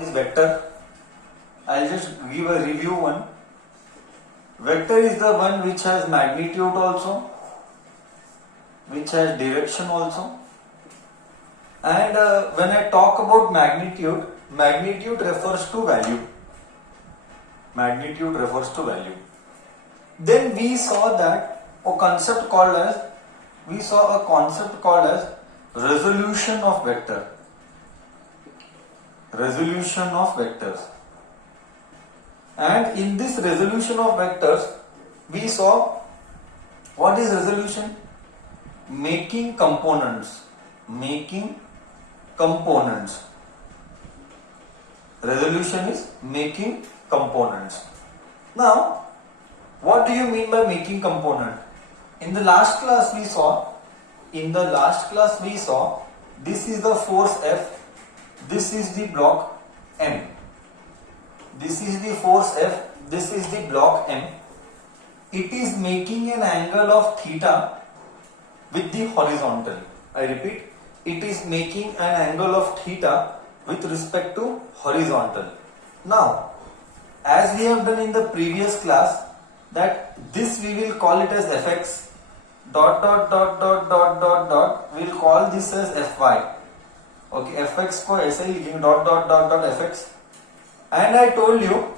is vector? I'll just give a review one. Vector is the one which has magnitude also, which has direction also. And when I talk about magnitude, magnitude refers to value. Magnitude refers to value. Then we saw that a concept called as resolution of vector. Resolution of vectors. And in this resolution of vectors, we saw what is resolution? Making components. Resolution is making components. Now, what do you mean by making component? In the last class we saw this is the force F, this is the block M. This is the force F, this is the block M. It is making an angle of theta with the horizontal. I repeat, it is making an angle of theta with respect to horizontal. Now, as we have done in the previous class, that this we will call it as fx, we'll call this as fy. Okay, fx को ऐसे ही लिखेंगे fx. And I told you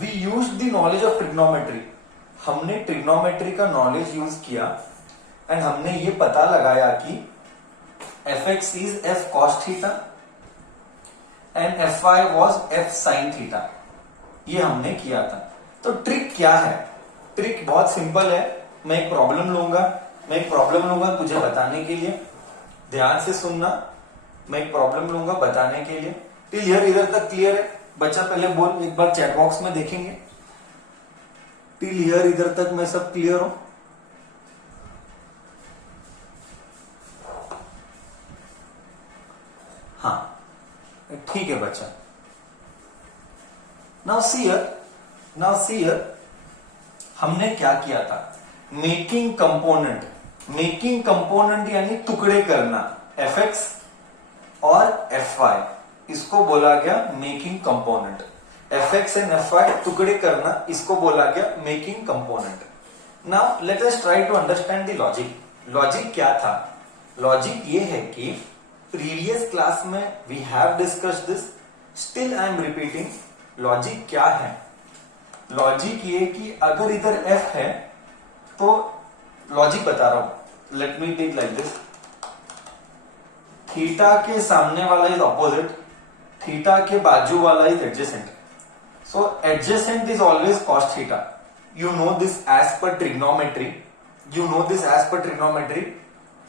we used the knowledge of trigonometry. हमने trigonometry का knowledge use किया and हमने ये पता लगाया कि fx is f cos theta and fy was f sin theta. ये हमने किया था. तो ट्रिक क्या है? ट्रिक बहुत सिंपल है. मैं एक प्रॉब्लम लूंगा तुझे बताने के लिए. ध्यान से सुनना. मैं एक प्रॉब्लम लूंगा बताने के लिए. टिल हियर इधर तक क्लियर है? बच्चा पहले बोल, एक बार चैट बॉक्स में देखेंगे. टिल हियर इधर तक मैं सब क्लियर हूं? हाँ, ठीक है बच्चा. नाउ सी हियर हमने क्या किया था? मेकिंग कंपोनेंट यानी टुकड़े करना. fx और fy इसको बोला गया making component. fx and fy टुकड़े करना, इसको बोला गया making component. Now let us try to understand the logic. Logic क्या था? लॉजिक ये है कि प्रीवियस क्लास में we have discussed this, still I am repeating. Logic क्या है? लॉजिक ये कि अगर इधर f है तो लॉजिक बता रहा हूं. Let me take like this. Theta के सामने वाला इज ऑपोजिट, थीटा के बाजू वाला is adjacent. So adjacent is always cos theta. You know this as per trigonometry.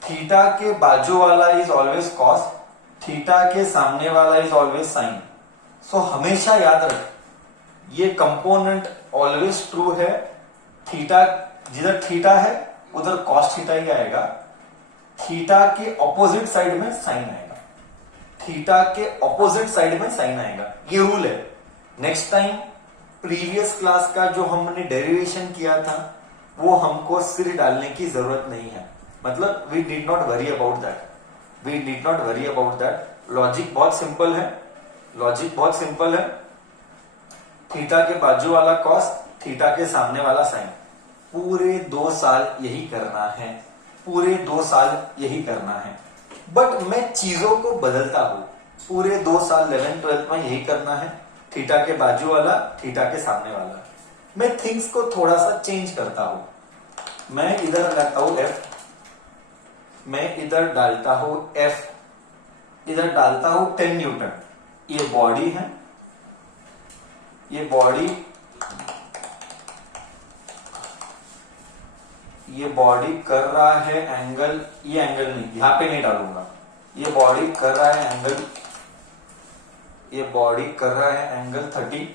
Theta के बाजू वाला इज ऑलवेज कॉस, थीटा के सामने वाला इज ऑलवेज साइन. सो हमेशा याद रख, ये कंपोनेंट ऑलवेज ट्रू है. थीटा जिधर थीटा है उधर कॉस थीटा ही आएगा. थीटा के ऑपोजिट साइड में साइन आएगा. ये रूल है. नेक्स्ट टाइम प्रीवियस क्लास का जो हमने डेरिवेशन किया था वो हमको सिर डालने की जरूरत नहीं है. मतलब we did not worry about that. Logic बहुत सिंपल है. थीटा के बाजू वाला कॉस, थीटा के सामने वाला साइन. पूरे 2 साल यही करना है. बट मैं चीजों को बदलता हूं. पूरे 2 साल 11th-12th में यही करना है. थीटा के बाजू वाला, थीटा के सामने वाला. मैं थिंग्स को थोड़ा सा चेंज करता हूं. मैं इधर लगाता हूं f, मैं इधर डालता हूं f, इधर डालता हूं 10 न्यूटन. ये बॉडी है, ये बॉडी कर रहा है एंगल. ये एंगल नहीं, यहां पे नहीं डालूंगा. ये बॉडी कर रहा है एंगल 30.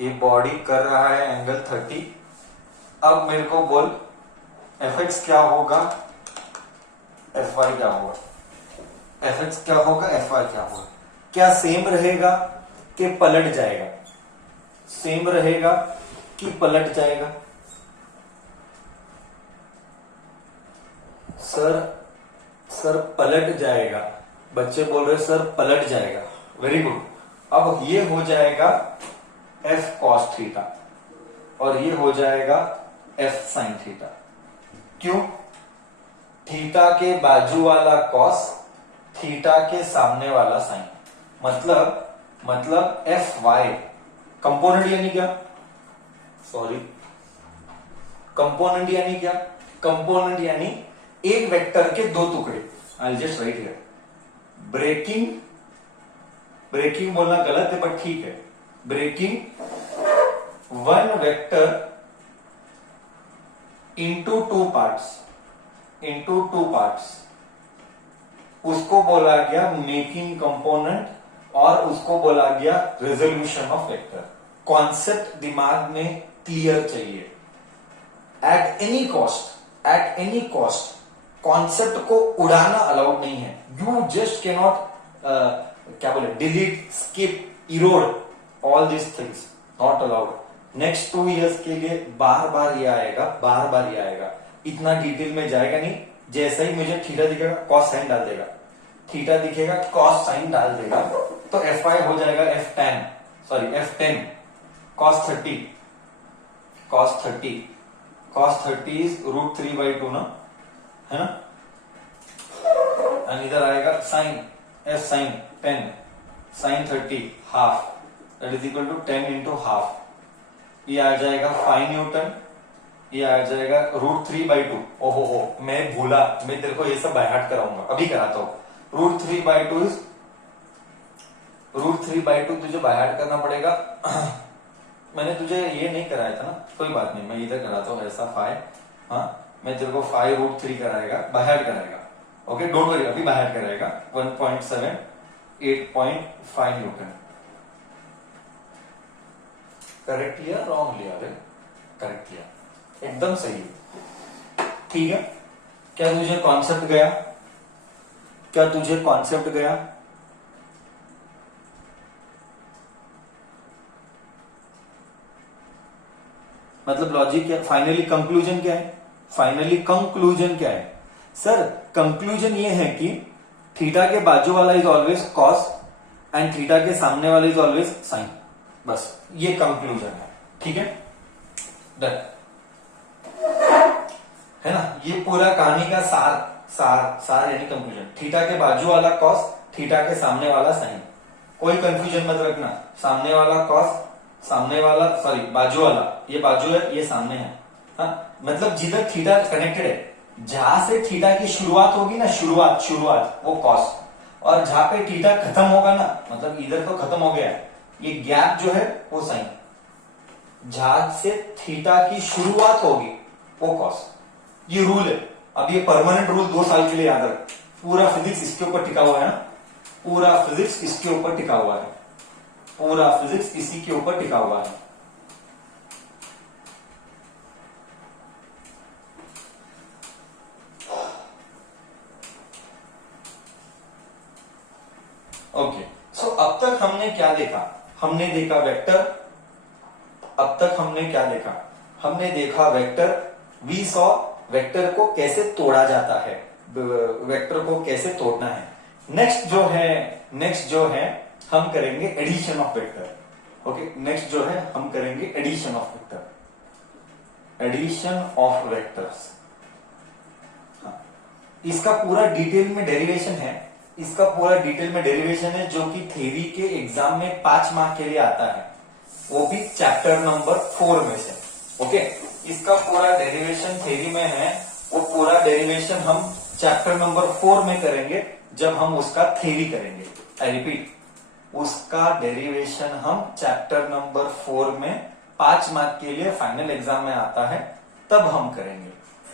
ये बॉडी कर रहा है एंगल 30. अब मेरे को बोल fx क्या होगा, fy क्या होगा. क्या सेम रहेगा कि पलट जाएगा? सर पलट जाएगा. बच्चे बोल रहे सर पलट जाएगा, वेरी गुड। अब ये हो जाएगा एफ कॉस थीटा और ये हो जाएगा एफ साइन थीटा। क्यों? थीटा के बाजू वाला कॉस, थीटा के सामने वाला साइन, मतलब एफ वाई कंपोनेंट यानी क्या, सॉरी कंपोनेंट यानी क्या, कंपोनेंट यानी एक वेक्टर के दो टुकड़े। I just write here, breaking बोलना गलत है बट ठीक है, breaking one vector into two parts, उसको बोला गया मेकिंग कंपोनेंट और उसको बोला गया रेजोल्यूशन ऑफ वेक्टर। कॉन्सेप्ट दिमाग में क्लियर चाहिए। एट एनी कॉस्ट कॉन्सेप्ट को उड़ाना अलाउड नहीं है। यू जस्ट के नॉट क्या बोले, delete, skip, Erode all this things, not allowed. Next 2 years के लिए बार बार ये आएगा, इतना डिटेल में जाएगा नहीं। जैसे ही मुझे थीटा दिखेगा कॉस साइन डाल देगा, थीटा दिखेगा कॉस साइन डाल देगा, तो एफ आई हो जाएगा एफ टेन कॉस 30 इज √3/2 ना, है ना। और इधर आएगा sine, F sine 10 sine 30 half, that is equal to 10 into half. ये आ जाएगा 5 न्यूटन, ये आ जाएगा √3/2। ओहो मैं भूला, मैं तेरे को ये सब बाय हार्ट कराऊंगा, अभी कराता हूं। √3/2 तुझे बाय हार्ट करना पड़ेगा। मैंने तुझे ये नहीं कराया था ना, कोई बात नहीं, मैं इधर कराता हूँ ऐसा 5, हाँ मैं तेरे को 5√3 कराएगा, बाय हार्ट कराएगा। ओके डोंट वरी, अभी बाय हार्ट कराएगा। 1.7 8.5 न्यूटन। करेक्ट लिया रॉन्ग लिया? करेक्ट लिया, एकदम सही। ठीक है, क्या तुझे कॉन्सेप्ट गया? मतलब लॉजिक क्या, फाइनली कंक्लूजन क्या है? सर कंक्लूजन ये है कि थीटा के बाजू वाला is always cos and theta के सामने वाला इज ऑलवेज साइन, बस ये कंक्लूजन है। ठीक है, डन है ना। ये पूरा कहानी का सार यानी कंक्लूजन। थीटा के बाजू वाला कॉस, थीटा के सामने वाला साइन, कोई कंफ्यूजन मत रखना। सामने वाला कॉस, सामने वाला सॉरी बाजू वाला, ये बाजू है ये सामने है, हाँ मतलब जिधर थीटा कनेक्टेड है, जहां से थीटा की शुरुआत होगी ना, शुरुआत वो कॉस, और जहां पे थीटा खत्म होगा ना, मतलब इधर तो खत्म हो गया, ये गैप जो है वो साइन। जहां से थीटा की शुरुआत होगी वो कॉस। ये रूल है। अब ये परमानेंट रूल 2 साल के लिए याद रख। पूरा फिजिक्स इसके ऊपर टिका हुआ है ना, पूरा फिजिक्स इसके ऊपर टिका हुआ है, पूरा फिजिक्स इसी के ऊपर टिका हुआ है। ओके, सो अब तक हमने क्या देखा? हमने देखा वेक्टर। अब तक हमने क्या देखा? हमने देखा वेक्टर। वी सॉ वेक्टर को कैसे तोड़ा जाता है, वेक्टर को कैसे तोड़ना है। नेक्स्ट जो है हम करेंगे addition of vector. Okay, next जो है हम करेंगे addition of vector, addition of vectors. इसका पूरा डिटेल में डेरिवेशन है, जो कि थ्योरी के एग्जाम में 5 मार्क के लिए आता है, वो भी चैप्टर नंबर 4 में से। ओके, इसका पूरा डेरिवेशन थ्योरी में है, वो पूरा डेरिवेशन हम चैप्टर नंबर 4 में करेंगे जब हम उसका थ्योरी करेंगे। आई रिपीट, उसका डेरिवेशन हम चैप्टर नंबर 4 में 5 मार्क के लिए फाइनल एग्जाम में आता है, तब हम करेंगे,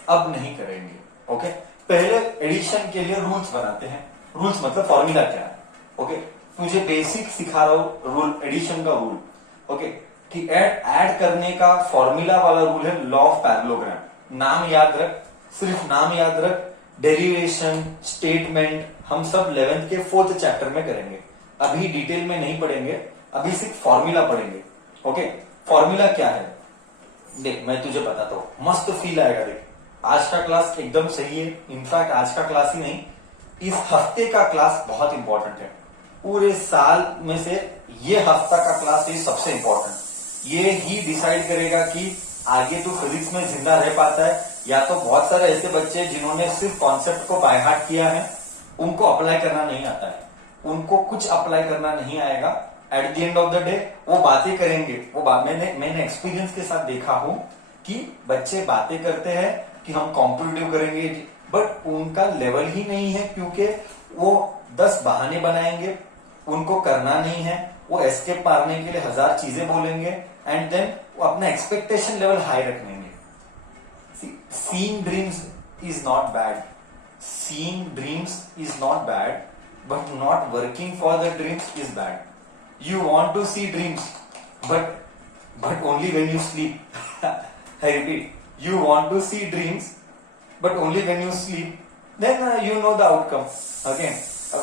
अब नहीं करेंगे। ओके, पहले एडिशन के लिए रूल्स बनाते हैं। रूल्स मतलब फॉर्मूला क्या है। ओके, तुझे बेसिक सिखा रहा हूं रूल, एडिशन का रूल। ओके, कि ऐड करने का फॉर्मूला वाला रूल है लॉ ऑफ पैरेललोग्राम। नाम याद रख, सिर्फ नाम याद रख। डेरिवेशन, स्टेटमेंट हम सब 11th के 4th चैप्टर में करेंगे, अभी डिटेल में नहीं पढ़ेंगे, अभी सिर्फ फॉर्मूला पढ़ेंगे। ओके, फॉर्मूला क्या है देख, मैं तुझे बताता हूं, मस्त फील आएगा। देख, आज का क्लास एकदम सही है। इनफैक्ट आज का क्लास ही नहीं, इस हफ्ते का क्लास बहुत इंपॉर्टेंट है। पूरे साल में से ये हफ्ता का क्लास ये सबसे इंपॉर्टेंट। ये ही डिसाइड करेगा कि आगे तो फिजिक्स में जिंदा रह पाता है, या तो बहुत सारे ऐसे बच्चे जिन्होंने सिर्फ कॉन्सेप्ट को बाय हार्ट किया है, उनको अप्लाई करना नहीं आता है, उनको कुछ अप्लाई करना नहीं आएगा। At the end of the day वो बातें करेंगे, मैंने एक्सपीरियंस के साथ देखा हूं कि बच्चे बातें करते हैं कि हम कॉम्पिटिटिव करेंगे, बट उनका लेवल ही नहीं है, क्योंकि वो 10 बहाने बनाएंगे, उनको करना नहीं है, वो एस्केप मारने के लिए 1000 चीजें बोलेंगे, एंड देन वो अपना एक्सपेक्टेशन लेवल हाई रख लेंगे। Seeing dreams is not bad. Seeing dreams is not bad, but not working for the dreams is bad. You want to see dreams, but only when you sleep. I repeat, you want to see dreams, but only when you sleep. Then you know the outcome. Okay.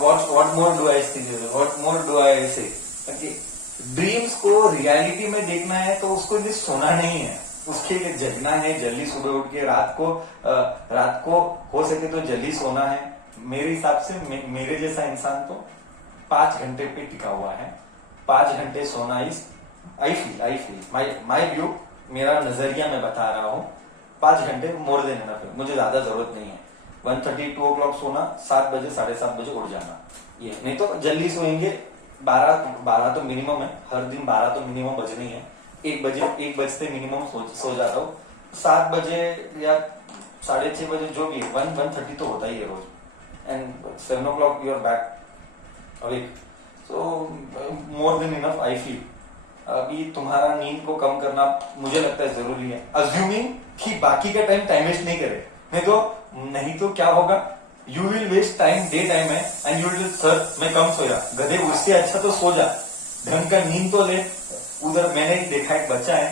What more do I say? What more do I say? Okay. Dreams को reality में देखना है तो उसको भी सोना नहीं है, उसके लिए जगना है, जल्दी सुबह उठ के रात को हो सके तो जल्दी सोना है। मेरे हिसाब से मेरे जैसा इंसान तो 5 घंटे पे टिका हुआ है। 5 घंटे सोना is I feel my view, मेरा नजरिया मैं बता रहा हूँ। 5 घंटे मोर देन एनफ है, मुझे ज्यादा जरूरत नहीं है। 1:30 2 o'clock सोना, 7 बजे 7:30 बजे उठ जाना, ये नहीं तो जल्दी सोएंगे। 12 तो मिनिमम है, हर दिन 12 तो मिनिमम बजनी है। 1 बजते मिनिमम सो जाता हूँ। 7 बजे या 6:30 बजे जो भी 1:30 तो होता ही है रोज, and 7 o'clock you are back awake, so more then enough I feel. अभी तुम्हारा नींद को कम करना मुझे लगता है जरूरी है, अज्यूमिंग कि बाकी का टाइम वेस्ट नहीं करे, नहीं तो क्या होगा, you will waste time, day time है, एंड यू विल सर मैं कम सोया, गधे उससे अच्छा तो सो जा, ढंग का नींद तो ले। उधर मैंने देखा एक बच्चा है,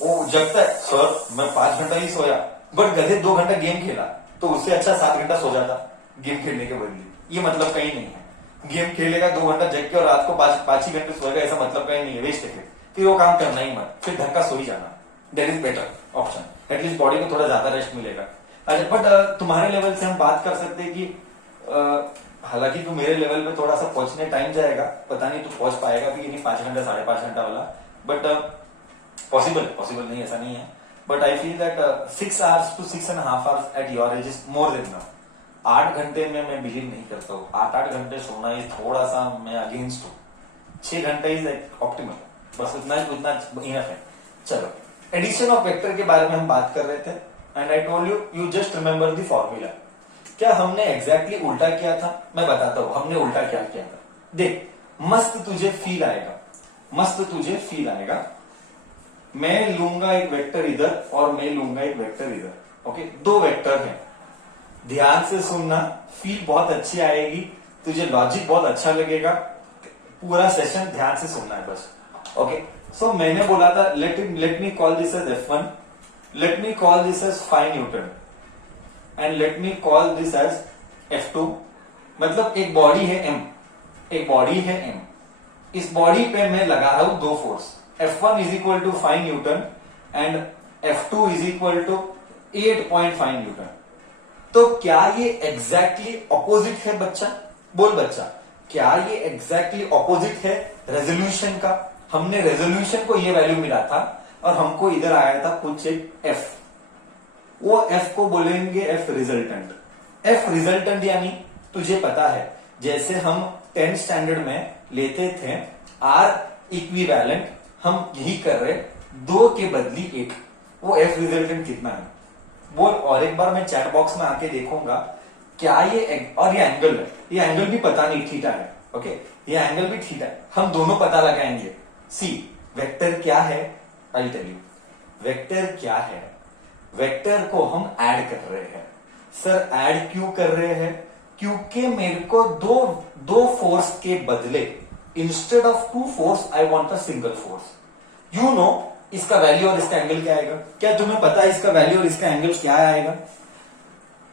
वो जगता है, सर मैं 5 घंटा ही सोया, बट गधे 2 घंटा गेम खेला, तो उससे अच्छा 7 घंटा सो जाता गेम खेलने के बदले। ये मतलब कहीं नहीं है, गेम खेलेगा 2 घंटा जग के और रात को 5 ही घंटे सोएगा, ऐसा मतलब कहीं नहीं है, वेस्ट है। फिर वो काम करना ही मत, फिर ढंग का सो ही जाना, that is better option, at least body को थोड़ा ज्यादा रेस्ट मिलेगा। अच्छा, बट तुम्हारे लेवल से हम बात कर सकते हैं कि हालांकि तू मेरे लेवल पे थोड़ा सा पहुंचने टाइम जाएगा, पता नहीं तू पहुंच पाएगा कि नहीं 5 घंटा 5.5 घंटा वाला, बट पॉसिबल नहीं, ऐसा नहीं है। But I feel that 6 hours to 6.5 hours at your age is more then enough. 8 घंटे में मैं बिलीव नहीं करता हूँ, 8 घंटे सोना इज थोड़ा सा मैं अगेंस्ट हूँ। 6 घंटे इज ऑप्टिमल, बस उतना इनफ है। चलो, एडिशन ऑफ वेक्टर के बारे में हम बात कर रहे थे, and I told you just remember the formula. क्या हमने एग्जैक्टली उल्टा किया था? मैं बताता हूं हमने उल्टा क्या किया था। देख, मस्त तुझे फील आएगा। मैं लूंगा एक वेक्टर इधर और मैं लूंगा एक वेक्टर इधर, ओके, 2 वेक्टर हैं। ध्यान से सुनना, फील बहुत अच्छी आएगी, तुझे लॉजिक बहुत अच्छा लगेगा। पूरा सेशन ध्यान से सुनना है बस, ओके। सो मैंने बोला था let me call this as F1, let me call this as 5 Newton and let me call this as F2। मतलब एक बॉडी है M, इस बॉडी पे मैं लगा रहा हूं 2 force, F1 is equal to 5 newton and F2 is equal to 8.5 newton. तो क्या ये एग्जैक्टली ऑपोजिट है बच्चा? बोल बच्चा, क्या ये एग्जैक्टली ऑपोजिट है रेजोल्यूशन का? हमने रेजोल्यूशन को ये वैल्यू मिला था और हमको इधर आया था कुछ एक F, वो F को बोलेंगे F रिजल्टेंट। F रिजल्टेंट यानी तुझे पता है, जैसे हम 10th स्टैंडर्ड में लेते थे R इक्विवेलेंट, हम यही कर रहे, 2 के बदली 1, वो F रिजल्टेंट कितना है बोल। और एक बार मैं चैट बॉक्स में आके देखूंगा क्या ये, और ये एंगल भी पता नहीं, थीटा है, ओके, ये एंगल भी थीटा है, हम दोनों पता लगाएंगे। सी वेक्टर क्या है, आई टेल यू, वेक्टर क्या है। वेक्टर को हम ऐड कर रहे हैं। सर ऐड क्यों कर रहे हैं? क्योंकि मेरे को दो फोर्स के बदले instead of 2 force I want a single force. You know इसका वैल्यू और इसका एंगल क्या आएगा? क्या तुम्हें पता है इसका वैल्यू और इसका एंगल क्या आएगा?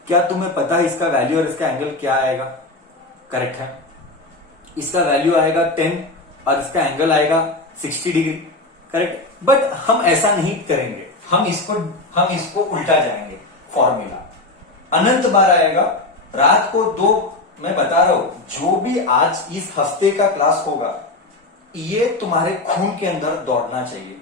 क्या तुम्हें पता है इसका वैल्यू और इसका एंगल क्या आएगा? करेक्ट है, इसका वैल्यू आएगा 10 और इसका एंगल आएगा 60 डिग्री, करेक्ट। बट हम ऐसा नहीं करेंगे, हम इसको उल्टा जाएंगे। फॉर्मूला अनंत बार आएगा, रात को मैं बता रहा हूं, जो भी आज इस हफ्ते का क्लास होगा, ये तुम्हारे खून के अंदर दौड़ना चाहिए।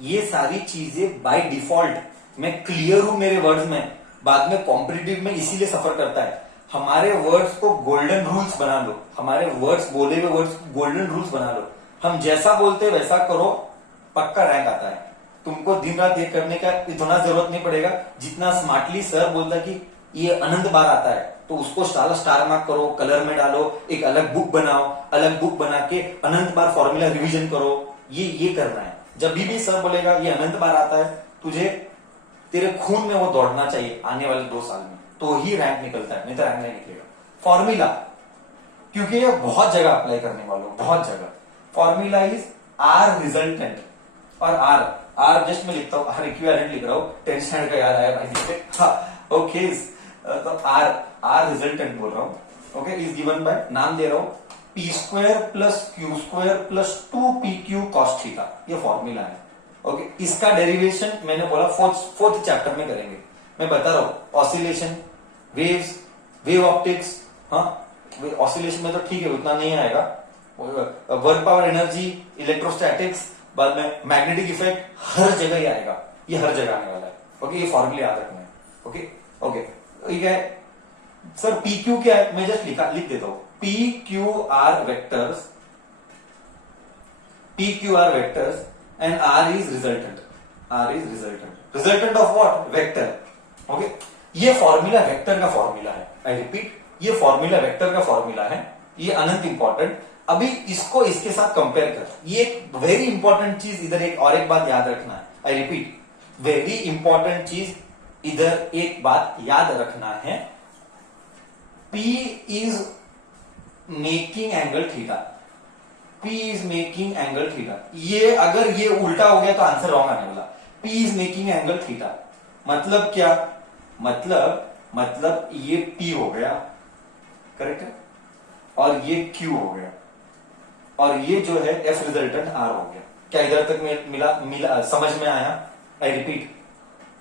ये सारी चीजें बाय डिफॉल्ट, मैं क्लियर हूं मेरे वर्ड्स में, बाद में कॉम्पिटिटिव में इसीलिए सफर करता है। हमारे वर्ड्स को गोल्डन रूल्स बना लो, हमारे वर्ड्स, बोले हुए वर्ड्स को गोल्डन रूल्स बना लो। हम जैसा बोलते वैसा करो, पक्का रैंक आता है। तुमको दिन रात ये करने का इतना जरूरत नहीं पड़ेगा। जितना स्मार्टली सर बोलता कि ये अनंत बार आता है, तो उसको स्टार मार्क करो, कलर में डालो, एक अलग बुक बनाओ, अलग बुक बना के अनंत बार फॉर्मूला रिवीजन करो। ये करना है। जब भी सर बोलेगा ये अनंत बार आता है, तुझे तेरे खून में वो दौड़ना चाहिए आने वाले 2 साल में, तो ही रैंक निकलता है, नहीं तो रैंक नहीं निकलेगा। फॉर्मूला, क्योंकि ये बहुत जगह अप्लाई करने वालों, बहुत जगह। फॉर्मूला इज आर रिजल्टेंट, और आर जस्ट मैं लिखता हूं, आर इक्विवेलेंट लिख रहा हूं, 10th स्टैंडर्ड का याद आया भाई। ओके, तो आर रिजल्टेंट बोल रहा हूं। ओके, इज गिवन बाय, नाम दे रहा हूं, P square plus Q square plus 2pq cos theta, ये फॉर्मूला है। ओके, इसका डेरिवेशन मैंने बोला फोर्थ चैप्टर में करेंगे। मैं बता रहा हूं, ऑसिलेशन, वेव्स, वेव ऑप्टिक्स, हाँ ऑसिलेशन में तो ठीक है, उतना नहीं आएगा। वर्क पावर एनर्जी, इलेक्ट्रोस्टैटिक्स, बाद में मैग्नेटिक इफेक्ट, हर जगह ही आएगा, ये हर जगह आने वाला है। ओके, ये फॉर्मूले याद रखना है। ओके ओके, ठीक है सर। पी क्यू क्या है, मैं जस्ट लिख देता हूं, P Q R vectors, P Q R vectors and R is resultant, R is resultant, resultant of what, vector. Okay, ये फॉर्मूला वेक्टर का फॉर्मूला है। आई रिपीट, ये फॉर्मूला वेक्टर का फॉर्मूला है, ये अनंत इंपॉर्टेंट। अभी इसको इसके साथ कंपेयर कर, ये एक वेरी इंपॉर्टेंट चीज इधर, एक बात याद रखना है। आई रिपीट, वेरी इंपॉर्टेंट चीज इधर एक बात याद रखना है, P is making angle theta, P is making angle theta. ये अगर ये उल्टा हो गया तो आंसर रॉन्ग आने वाला। P is making angle theta मतलब क्या, मतलब ये P हो गया, करेक्ट है, और ये Q हो गया, और ये जो है F रिजल्टेंट R हो गया। क्या इधर तक मिला समझ में आया? I repeat,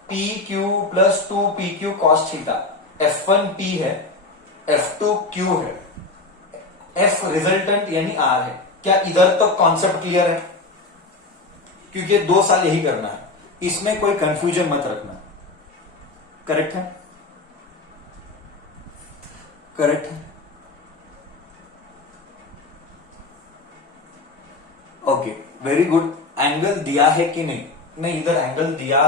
PQ plus 2PQ cos theta, F1 P है, F2 Q है, F रिजल्टेंट यानी R है। क्या इधर तक कॉन्सेप्ट क्लियर है? क्योंकि 2 साल यही करना है, इसमें कोई कंफ्यूजन मत रखना। करेक्ट है, करेक्ट है। Okay, very good. एंगल दिया है कि नहीं? नहीं, इधर एंगल दिया,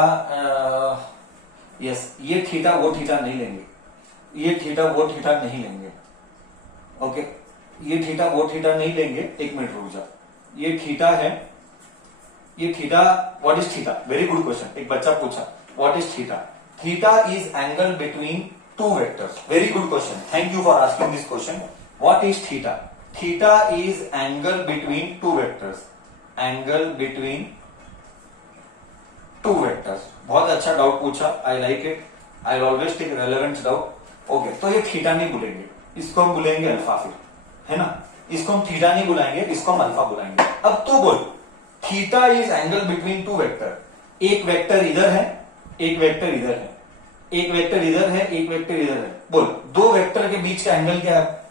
यस, ये थीटा वो थीटा नहीं लेंगे, ये थीटा वो थीटा नहीं लेंगे। ओके, ये थीटा वो थीटा नहीं लेंगे। एक मिनट रुक जा, ये थीटा है, ये theta, what is theta? Very good question, एक बच्चा पूछा what is theta. Theta is angle between 2 vectors. Very good question, thank you for asking this question. What is theta? Theta is angle between 2 vectors, angle between 2 vectors. बहुत अच्छा doubt पूछा, I like it, I always take relevant doubt. Okay, तो ये theta नहीं बोलेंगे, इसको हम बोलेंगे अल्फा, फिर है ना, इसको हम थीटा नहीं बुलाएंगे, इसको हम अल्फा बुलाएंगे। अब तू बोल, theta is angle between 2 vector, एक वेक्टर इधर है, एक वेक्टर इधर है, एक वेक्टर इधर है, एक वेक्टर इधर है। बोल, 2 वेक्टर के बीच का एंगल क्या है?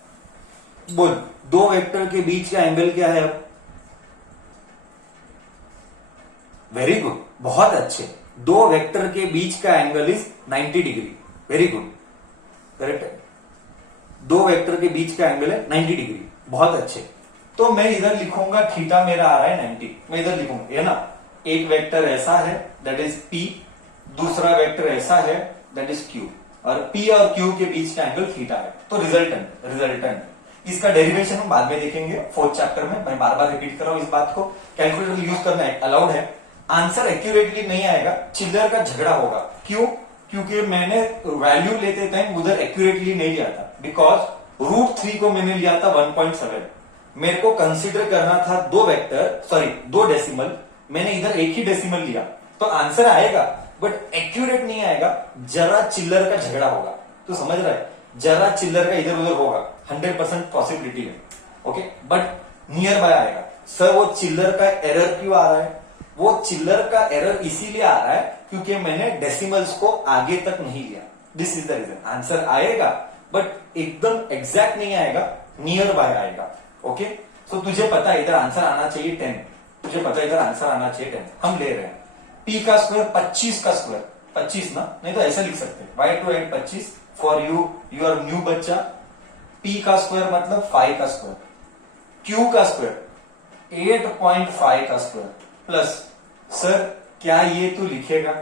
बोल, 2 वेक्टर के बीच का एंगल क्या है? वेरी गुड, बहुत अच्छे। 2 वेक्टर के बीच का angle is 90 degree. Very good, correct है, 2 वेक्टर के बीच का एंगल है 90 डिग्री। बहुत अच्छे। तो मैं इधर लिखूंगा, थीटा मेरा आ रहा है 90, मैं इधर लिखूंगा, है ना, एक वेक्टर ऐसा है दैट इज P, दूसरा वेक्टर ऐसा है दैट इज Q, और P और Q के बीच का एंगल थीटा है। तो रिजल्टेंट इसका डेरिवेशन हम बाद में देखेंगे 4th चैप्टर में। मैं बार बार रिपीट कर रहा हूं इस बात को, कैलकुलेटर यूज करना है अलाउड है। आंसर एक्यूरेटली नहीं आएगा, चिल्लर का झगड़ा होगा। क्यों? क्योंकि मैंने वैल्यू लेते टाइम उधर एक्यूरेटली नहीं लिया था, बिकॉज √3 को मैंने लिया था 1.7। मेरे को कंसिडर करना था 2 वेक्टर, सॉरी 2 डेसिमल, मैंने इधर एक ही डेसिमल लिया, तो आंसर आएगा बट एक्यूरेट नहीं आएगा, जरा चिल्लर का झगड़ा होगा। तो समझ रहा है, जरा चिल्लर का इधर उधर होगा, 100% पॉसिबिलिटी है। ओके, बट नियर बाय आएगा। सर वो चिल्लर का एरर क्यों आ रहा है? वो चिल्लर का एरर इसीलिए आ रहा है क्योंकि मैंने डेसिमल्स को आगे तक नहीं लिया। This is the reason. Answer आएगा बट एकदम एग्जैक्ट नहीं आएगा, नियर बाय आएगा। ओके, सो तुझे पता है इधर आंसर आना चाहिए 10, तुझे पता है इधर आंसर आना चाहिए 10, हम ले रहे हैं p का स्क्वायर 25 का स्क्वायर, 25 ना, नहीं तो ऐसा लिख सकते हैं y to 8 25 for you your new बच्चा, p का स्क्वायर मतलब 5 का स्क्वायर, q का स्क्वायर 8.5 का स्क्वायर प्लस, सर क्या ये तू लिखेगा,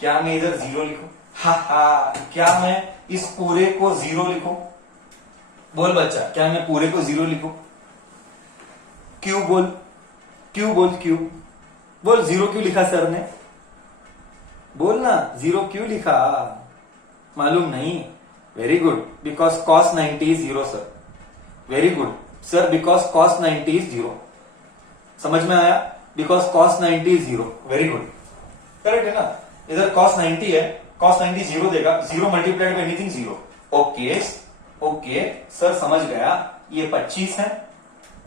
क्या मैं इधर 0 लिखूं, हा, क्या मैं इस पूरे को 0 लिखूं, बोल बच्चा क्या मैं पूरे को 0 लिखूं, क्यों बोल, क्यों बोल, क्यों बोल, 0 क्यों लिखा सर ने, बोल ना 0 क्यों लिखा, मालूम नहीं, very good, because cos 90 is 0 sir, very good sir, because cos 90 is 0, समझ में आया, because cos 90 is 0, very good, correct है ना, इधर cos 90 है, cos 90 0 देगा, 0 multiplied by anything 0, okay okay sir समझ गया, ये 25 है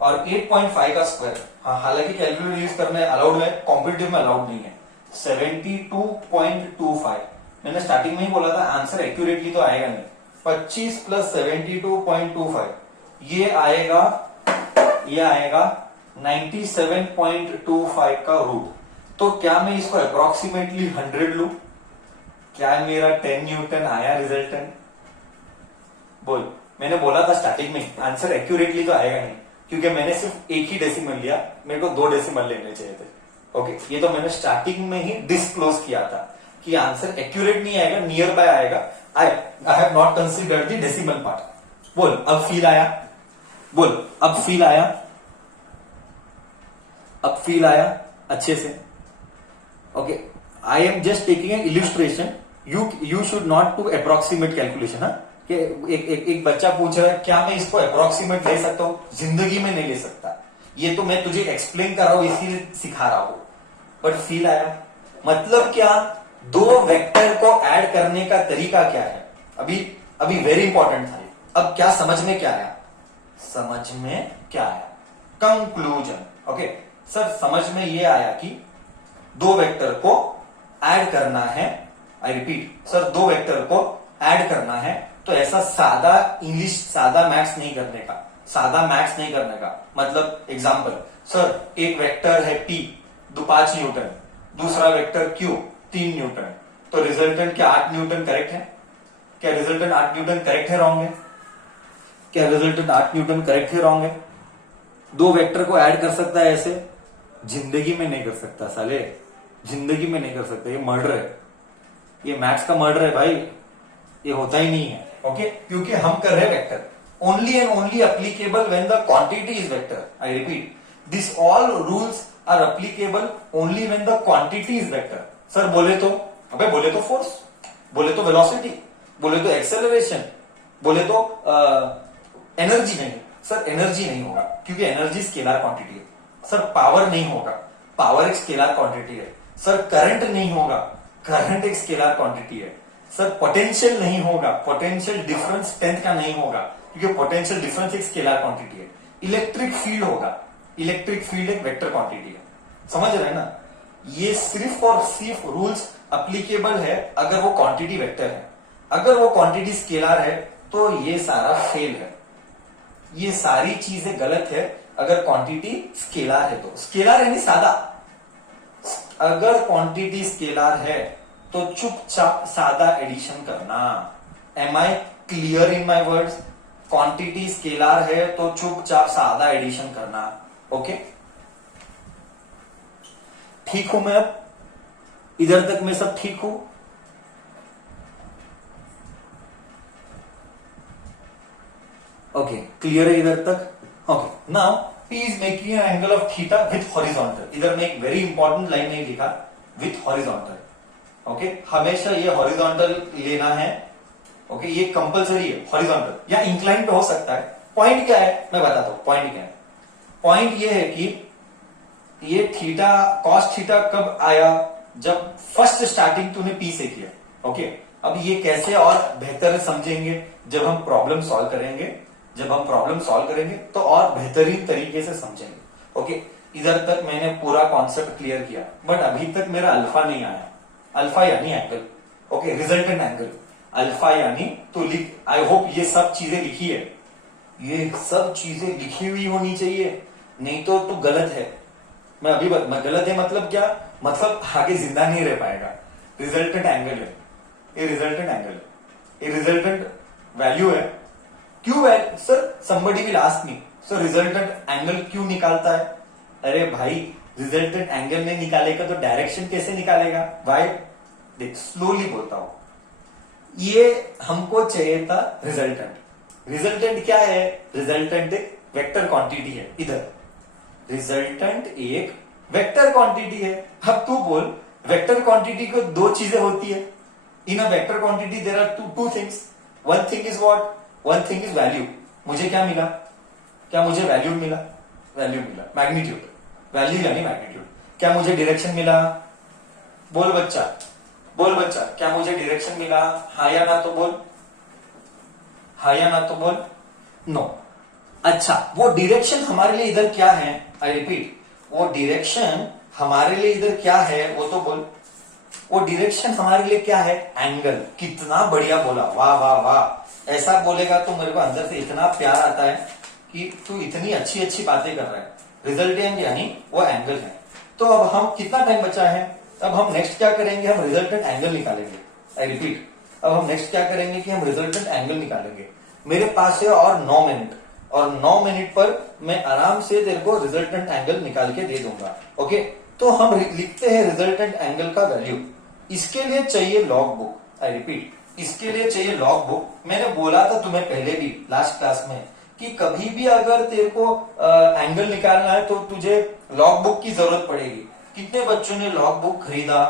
और 8.5 का स्क्वायर, हाँ हालांकि कैलकुलेटर यूज करना अलाउड है, कॉम्पिटिटिव में अलाउड नहीं है, 72.25, मैंने स्टार्टिंग में ही बोला था आंसर एक्यूरेटली तो आएगा नहीं, 25 प्लस 72.25 ये आएगा 97.25 का रूट, तो क्या मैं इसको अप्रोक्सीमेटली 100 लू, क्या मेरा 10 न्यूटन आया रिजल्टेंट, बोल, मैंने बोला था स्टार्टिंग में आंसर एक्यूरेटली तो आएगा नहीं, क्योंकि मैंने सिर्फ एक ही डेसिमल लिया, मेरे को 2 डेसिमल लेने चाहिए थे, ओके, ये तो मैंने स्टार्टिंग में ही डिस्क्लोज किया था कि आंसर एक्यूरेट नहीं आएगा, नियर बाय आएगा, I have not considered the decimal part, बोल अब फील आया, बोल अब फील आया, अब फील आया अच्छे से, okay, I am just taking an illustration, you should not to approximate calculation, कि एक बच्चा पूछ रहा है क्या मैं इसको अप्रोक्सीमेट ले सकता हूं, जिंदगी में नहीं ले सकता, ये तो मैं तुझे एक्सप्लेन कर रहा हूं इसीलिए सिखा रहा हूं, बट फील आया, मतलब क्या, 2 वेक्टर को ऐड करने का तरीका क्या है, अभी वेरी इंपॉर्टेंट था, अब क्या समझ में क्या आया, समझ में क्या आया, कंक्लूजन, ओके सर समझ में ये आया कि 2 वेक्टर को ऐड करना है, आई रिपीट सर 2 वेक्टर को ऐड करना है, तो ऐसा सादा इंग्लिश, सादा मैथ्स नहीं करने का, सादा मैथ्स नहीं करने का, मतलब एग्जांपल, सर एक वेक्टर है P 5 न्यूटन, दूसरा वेक्टर Q 3 न्यूटन, तो रिजल्टेंट क्या 8 न्यूटन करेक्ट है, क्या रिजल्टेंट 8 न्यूटन करेक्ट है रॉन्ग है, क्या रिजल्टेंट 8 न्यूटन करेक्ट है रॉन्ग है, 2 वेक्टर को ऐड कर सकता है ऐसे, जिंदगी में नहीं कर सकता साले, जिंदगी में नहीं कर सकता, ये मर्डर है, ये मैथ्स का मर्डर है भाई, ये होता ही नहीं है, ओके, क्योंकि हम कर रहे हैं vector, only and only applicable when the quantity is vector, I repeat this all rules are applicable only when the quantity is vector, sir बोले तो, अबे बोले तो फोर्स, बोले तो वेलोसिटी, बोले तो एक्सेलरेशन, बोले तो एनर्जी, नहीं सर एनर्जी नहीं होगा, क्योंकि एनर्जी स्केलर क्वांटिटी है, सर पावर नहीं होगा, पावर एक स्केलर क्वांटिटी है, सर करंट नहीं होगा, करंट एक स्केलर क्वांटिटी है, सर पोटेंशियल नहीं होगा, पोटेंशियल डिफरेंस टेंथ का नहीं होगा, क्योंकि पोटेंशियल डिफरेंस एक स्केलर क्वांटिटी है, इलेक्ट्रिक फील्ड होगा, इलेक्ट्रिक फील्ड एक वेक्टर क्वांटिटी है, समझ रहे हैं ना, ये सिर्फ और सिर्फ रूल्स अप्लीकेबल है अगर वो क्वांटिटी वेक्टर है, अगर वो क्वांटिटी स्केलर है तो ये सारा फेल है, ये सारी चीजें गलत है अगर क्वांटिटी स्केलर है, तो स्केलर यानी सादा, अगर क्वांटिटी स्केलर है तो चुपचाप सादा एडिशन करना, am I clear in my words, quantity scalar है तो चुपचाप सादा एडिशन करना, ओके, ठीक हूं मैं, अब इधर तक मैं सब ठीक हूं, ओके क्लियर है इधर तक, okay now P is making an angle of theta with horizontal, इधर में एक वेरी इंपॉर्टेंट लाइन नहीं लिखा, with horizontal, ओके हमेशा ये हॉरिजॉन्टल लेना है, ओके ये कंपलसरी है, हॉरिजॉन्टल या इंक्लाइन पे हो सकता है, पॉइंट क्या है मैं बताता हूं, पॉइंट क्या है, पॉइंट ये है कि ये थीटा कॉस थीटा कब आया, जब फर्स्ट स्टार्टिंग तूने P से किया, ओके अब ये कैसे और बेहतर समझेंगे जब हम प्रॉब्लम सॉल्व करेंगे, जब हम प्रॉब्लम सॉल्व करेंगे तो और बेहतरीन तरीके से समझेंगे, ओके इधर तक मैंने पूरा कॉन्सेप्ट क्लियर किया, बट अभी तक मेरा अल्फा नहीं आया, अल्फा यानी angle, okay resultant angle, alpha यानी, तो लिख, आई होप ये सब चीजें लिखी है, ये सब चीजें लिखी हुई होनी चाहिए, नहीं तो तू गलत है। मैं गलत है मतलब क्या, मतलब आगे जिंदा नहीं रह पाएगा। रिजल्टेंट एंगल है, ये रिजल्टेंट एंगल है, ये रिजल्टेंट वैल्यू है। क्यों value sir, somebody will ask me, sir resultant angle क्यों निकालता है? अरे भाई, रिजल्टेंट एंगल नहीं निकालेगा तो डायरेक्शन कैसे निकालेगा? भाई देख, स्लोली बोलता हूं, ये हमको चाहिए था रिजल्टेंट। रिजल्टेंट क्या है? रिजल्टेंट एक वेक्टर क्वांटिटी है। इधर रिजल्टेंट एक वेक्टर क्वांटिटी है। अब तू बोल, वेक्टर क्वांटिटी को दो चीजें होती है। In a vector quantity there are two things, one thing is what, one thing is value. मुझे क्या मिला? क्या मुझे वैल्यू मिला? वैल्यू मिला, मैग्नीट्यूड, वैल्यू यानी मैग्नीट्यूड। क्या मुझे डायरेक्शन मिला? बोल बच्चा, बोल बच्चा, क्या मुझे डायरेक्शन मिला? हाँ या ना तो बोल, हाँ या ना तो बोल। नो। अच्छा, वो डायरेक्शन हमारे लिए इधर क्या है? आई रिपीट, वो डायरेक्शन हमारे लिए इधर क्या है वो तो बोल। वो डायरेक्शन हमारे लिए क्या है? एंगल। कितना बढ़िया बोला, वाह वाह वाह। ऐसा बोलेगा तो मेरे को अंदर से इतना प्यार आता है कि तू इतनी अच्छी अच्छी बातें कर रहा है। रिजल्टेंट यानी वो एंगल है। तो अब हम, कितना टाइम बचा है? अब हम नेक्स्ट क्या करेंगे? हम रिजल्टेंट एंगल निकालेंगे। आई रिपीट, अब हम नेक्स्ट क्या करेंगे कि हम रिजल्टेंट एंगल निकालेंगे। मेरे पास है और 9 मिनट, और 9 मिनट पर मैं आराम से तेरे को रिजल्टेंट एंगल निकाल के दे दूंगा। ओके, तो हम लिखते हैं रिजल्टेंट एंगल का वैल्यू। इसके लिए चाहिए लॉग बुक। आई रिपीट, इसके लिए चाहिए लॉग बुक। मैंने बोला था तुम्हें पहले भी लास्ट क्लास में कि कभी भी अगर तेरे को एंगल निकालना है तो तुझे लॉग बुक की जरूरत पड़ेगी। कितने बच्चों ने लॉग बुक खरीदा?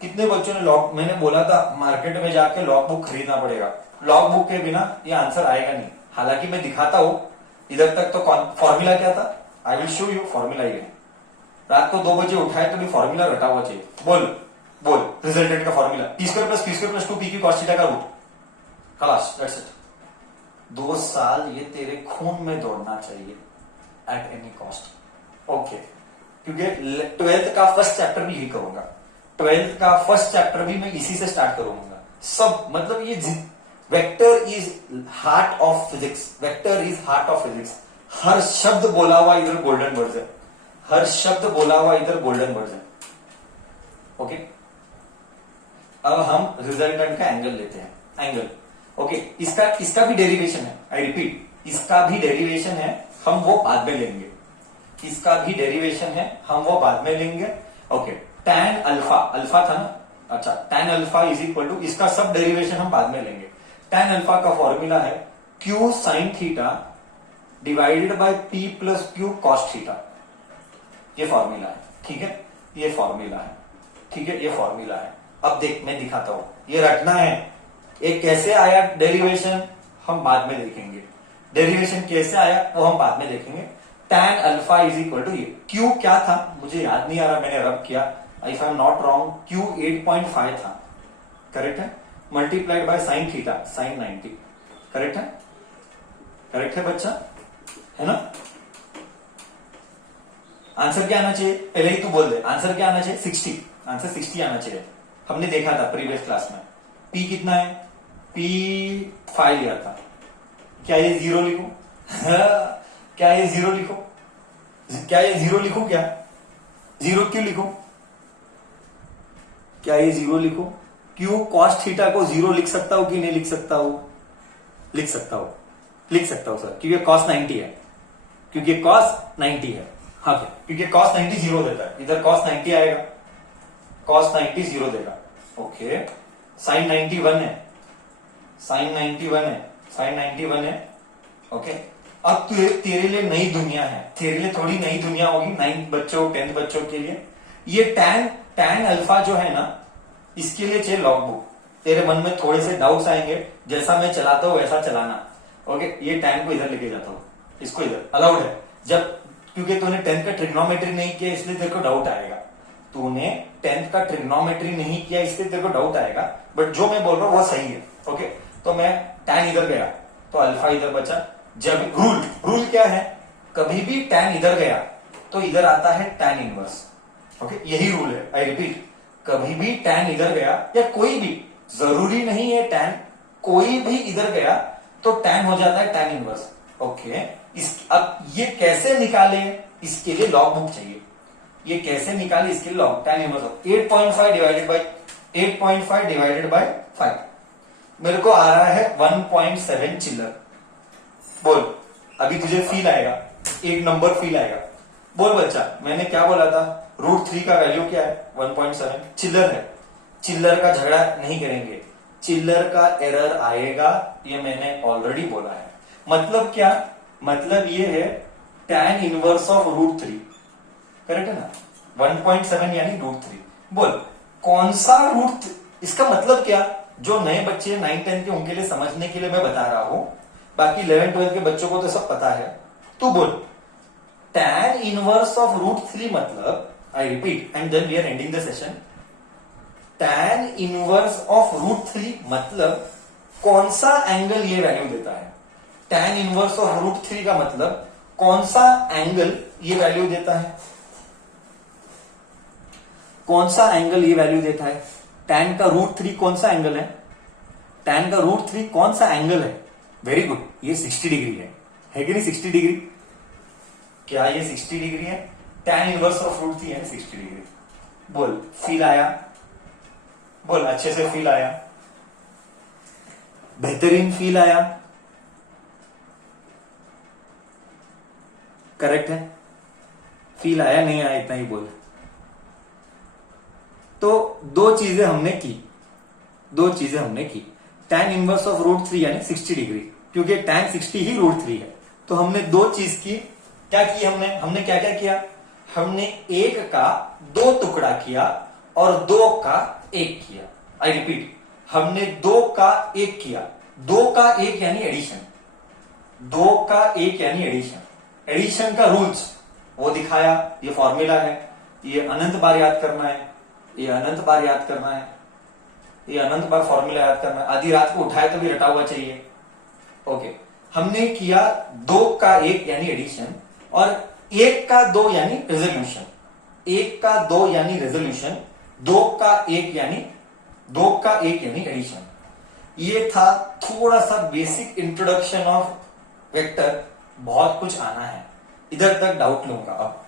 कितने बच्चों ने लॉग, मैंने बोला था मार्केट में जाके लॉग बुक खरीदना पड़ेगा। लॉग बुक के बिना ये आंसर आएगा नहीं। हालांकि मैं दिखाता हूं, इधर तक तो फॉर्मूला क्या था, I will show you. Formula ये, रात को 2 बजे उठाए तो भी फॉर्मूला रटा हुआ चाहिए। बोल बोल, रिजल्टेंट का फॉर्मूला P2 + 2 PQ cos θ का रूट। खलास, दैट्स इट। 2 साल ये तेरे खून में दौड़ना चाहिए एट एनी कॉस्ट। ओके, क्योंकि 12th का फर्स्ट चैप्टर भी यही करूंगा। 12th का फर्स्ट चैप्टर भी मैं इसी से स्टार्ट करूंगा। सब मतलब ये vector is heart of physics, vector is heart of physics. हर शब्द बोला हुआ इधर गोल्डन वर्ड है, हर शब्द बोला हुआ इधर गोल्डन वर्ड है। ओके, अब हम रिजल्टेंट का एंगल लेते हैं। एंगल, ओके, इसका भी डेरिवेशन है। आई रिपीट, इसका भी डेरिवेशन है, हम वो बाद में लेंगे। इसका भी डेरिवेशन है, हम वो बाद में लेंगे। ओके, tan अल्फा, अल्फा था ना, अच्छा, tan alpha is equal to, इसका सब डेरिवेशन हम बाद में लेंगे। tan अल्फा का फॉर्मूला है Q sin theta divided by P + Q cos theta. ये फॉर्मूला है, ठीक है, ये फॉर्मूला है, ठीक है, ये फॉर्मूला है। अब देख, मैं दिखाता हूं, ये रटना है। एक कैसे आया डेरिवेशन, हम बाद में देखेंगे। डेरिवेशन कैसे आया वो हम बाद में देखेंगे। tan alpha is equal to, ये Q क्या था मुझे याद नहीं आ रहा, मैंने रब किया। If I am not wrong, Q 8.5 था, करेक्ट है, multiplied by sin theta, sin 90, correct है, करेक्ट है बच्चा, है ना? आंसर क्या आना चाहिए? पहले ही तू बोल दे, आंसर क्या आना चाहिए? 60, आंसर 60 आना चाहिए। हमने देखा था प्रीवियस क्लास में। P कितना है? P 5 लिया था। क्या ये 0 लिखूं? क्या ये 0 लिखो? क्या ये 0 लिखूं? क्या 0 क्यों लिखूं? क्या ये 0 लिखो? क्यों cos थीटा को 0 लिख सकता हूं कि नहीं लिख सकता हूं? लिख सकता हूं, लिख सकता हूं सर, क्योंकि cos 90 है, क्योंकि cos 90 है। हाँ, क्योंकि cos 90 0 देता है, इधर cos 90 आएगा, cos 90 0 देगा। ओके, sin 91 है, sin 91 है, sin 91 है। ओके, अब तेरे लिए नई दुनिया है, तेरे लिए थोड़ी नई दुनिया होगी 9th बच्चों 10th बच्चों के लिए। ये tan अल्फा जो है ना, इसके लिए चाहिए लॉग बुक। तेरे मन में थोड़े से डाउट्स आएंगे, जैसा मैं चलाता हूं वैसा चलाना। ओके, ये tan को इधर लेके जाता हूं, इसको इधर अलाउड है। जब, क्योंकि तूने 10th का ट्रिग्नोमेट्री नहीं किया इसलिए तेरे को डाउट आएगा। तूने 10th का ट्रिग्नोमेट्री नहीं किया इसलिए तेरे को डाउट आएगा, बट जो मैं बोल रहा हूं वो सही है। ओके, तो मैं tan इधर गया तो अल्फा इधर बचा। जब रूल क्या है, कभी भी tan इधर गया तो इधर आता है tan इनवर्स। ओके, यही रूल है। आई रिपीट, कभी भी tan इधर गया या कोई भी जरूरी नहीं है tan, कोई भी इधर गया तो tan हो जाता है tan इनवर्स। ओके, अब ये कैसे निकाले, इसके लिए लॉग बुक चाहिए। ये कैसे निकाले, इसके लिए log tan inverse 8.5 divided by 5, मेरे को आ रहा है 1.7 चिल्लर। बोल, अभी तुझे फील आएगा, एक नंबर फील आएगा। बोल बच्चा, मैंने क्या बोला था, √3 का वैल्यू क्या है, 1.7 चिल्लर है। चिल्लर का झगड़ा नहीं करेंगे, चिल्लर का एरर आएगा, ये मैंने ऑलरेडी बोला है। मतलब क्या, मतलब ये है tan इनवर्स ऑफ √3, करेक्ट है ना, 1.7 यानी √3। बोल कौन सा रूट, इसका मतलब क्या, जो नए बच्चे 9, 10 के उनके लिए समझने के लिए मैं बता रहा हूं, बाकी 11, 12 के बच्चों को तो सब पता है। तू बोल tan इनवर्स ऑफ √3 मतलब, I repeat and then we are ending the session, tan inverse of √3 मतलब कौन सा एंगल ये वैल्यू देता है। tan इनवर्स ऑफ √3 का मतलब कौन सा एंगल ये वैल्यू देता है, कौन सा एंगल ये वैल्यू देता है। tan का √3 कौन सा एंगल है, tan का √3 कौन सा एंगल है, वेरी गुड, ये 60 डिग्री है कि नहीं, 60 डिग्री, क्या ये 60 डिग्री है, tan इनवर्स ऑफ √3 है 60 डिग्री। बोल फील आया, बोल अच्छे से फील आया, बेहतरीन फील आया, करेक्ट है, फील आया नहीं आया इतना ही बोल। तो दो चीजें हमने की, tan इनवर्स ऑफ √3 यानी 60 डिग्री, क्योंकि tan 60 ही √3 है। तो हमने दो चीज की, क्या की हमने क्या क्या किया, हमने एक का दो टुकड़ा किया और दो का एक किया। आई रिपीट, हमने दो का एक किया, दो का एक यानी एडिशन, दो का एक यानी एडिशन, एडिशन का रूल्स वो दिखाया, ये फॉर्मूला है, ये अनंत बार याद करना है, ये अनंत बार याद करना है, ये अनंत बार फॉर्मूला याद करना है, आधी रात को उठाए तो भी रटा हुआ चाहिए। ओके, हमने किया दो का एक यानी एडिशन और एक का दो यानी रेजोल्यूशन, एक का दो यानी रेजोल्यूशन, दो का एक यानी एडिशन। ये था थोड़ा सा बेसिक इंट्रोडक्शन ऑफ वेक्टर, बहुत कुछ आना है, इधर तक डाउट लूंगा अब।